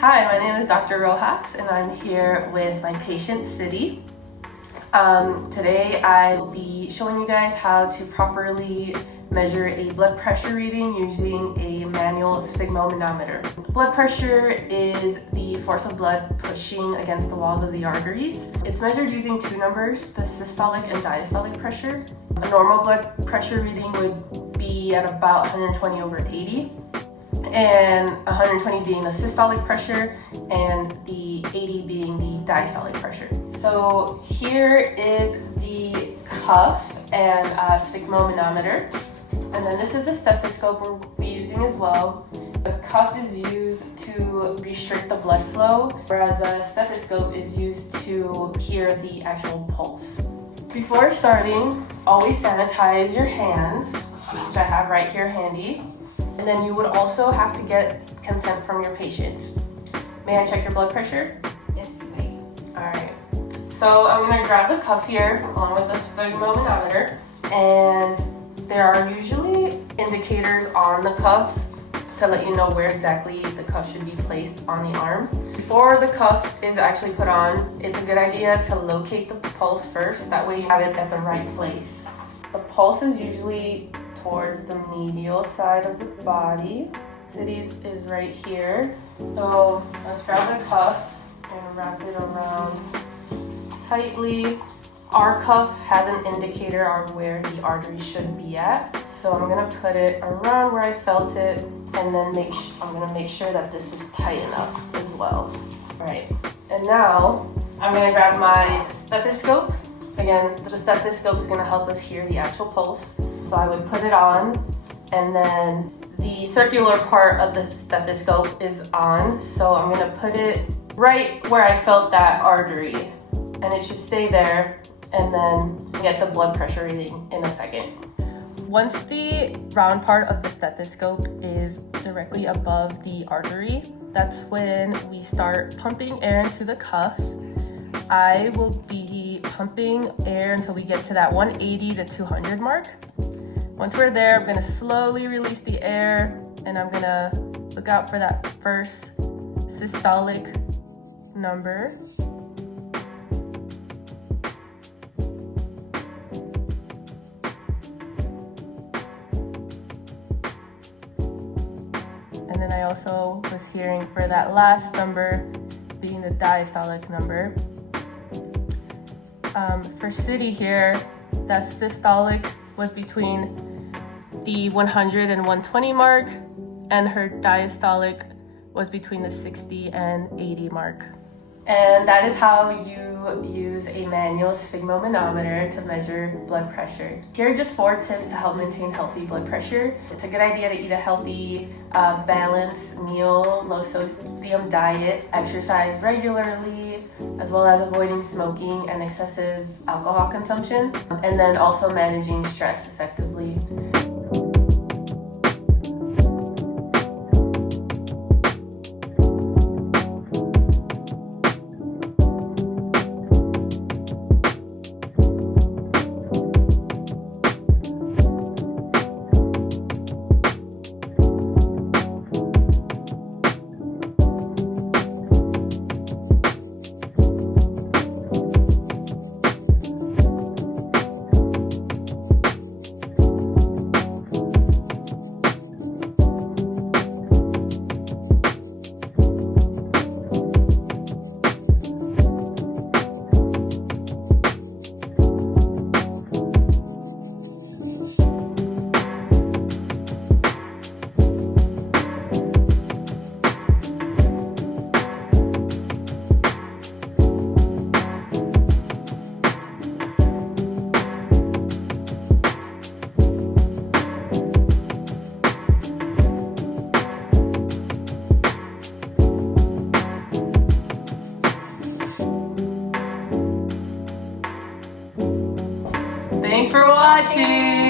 Hi, my name is Dr. Rojas and I'm here with my patient, City. Today I will be showing you guys how to properly measure a blood pressure reading using a manual sphygmomanometer. Blood pressure is the force of blood pushing against the walls of the arteries. It's measured using two numbers, the systolic and diastolic pressure. A normal blood pressure reading would be at about 120 over 80. And 120 being the systolic pressure and the 80 being the diastolic pressure. So here is the cuff and sphygmomanometer. And then this is the stethoscope we'll be using as well. The cuff is used to restrict the blood flow, whereas the stethoscope is used to hear the actual pulse. Before starting, always sanitize your hands, which I have right here handy. And then you would also have to get consent from your patient. May I check your blood pressure? Yes, may. Alright. So I'm going to grab the cuff here along with the sphygmomanometer. And there are usually indicators on the cuff to let you know where exactly the cuff should be placed on the arm. Before the cuff is actually put on, it's a good idea to locate the pulse first. That way you have it at the right place. The pulse is usually towards the medial side of the body. City's is right here. So let's grab the cuff and wrap it around tightly. Our cuff has an indicator on where the artery should be at. So I'm gonna put it around where I felt it, and then I'm gonna make sure that this is tight enough as well. All right, and now I'm gonna grab my stethoscope. Again, the stethoscope is gonna help us hear the actual pulse. So I would put it on, and then the circular part of the stethoscope is on. So I'm gonna put it right where I felt that artery, and it should stay there, and then get the blood pressure reading in a second. Once the round part of the stethoscope is directly above the artery, that's when we start pumping air into the cuff. I will be pumping air until we get to that 180 to 200 mark. Once we're there, I'm gonna slowly release the air, and I'm gonna look out for that first systolic number. And then I also was hearing for that last number being the diastolic number. For City here, that systolic was between the 100 and 120 mark, and her diastolic was between the 60 and 80 mark. And that is how you use a manual sphygmomanometer to measure blood pressure. Here are just 4 tips to help maintain healthy blood pressure. It's a good idea to eat a healthy, balanced meal, low sodium diet, exercise regularly, as well as avoiding smoking and excessive alcohol consumption, and then also managing stress effectively. Thanks for watching!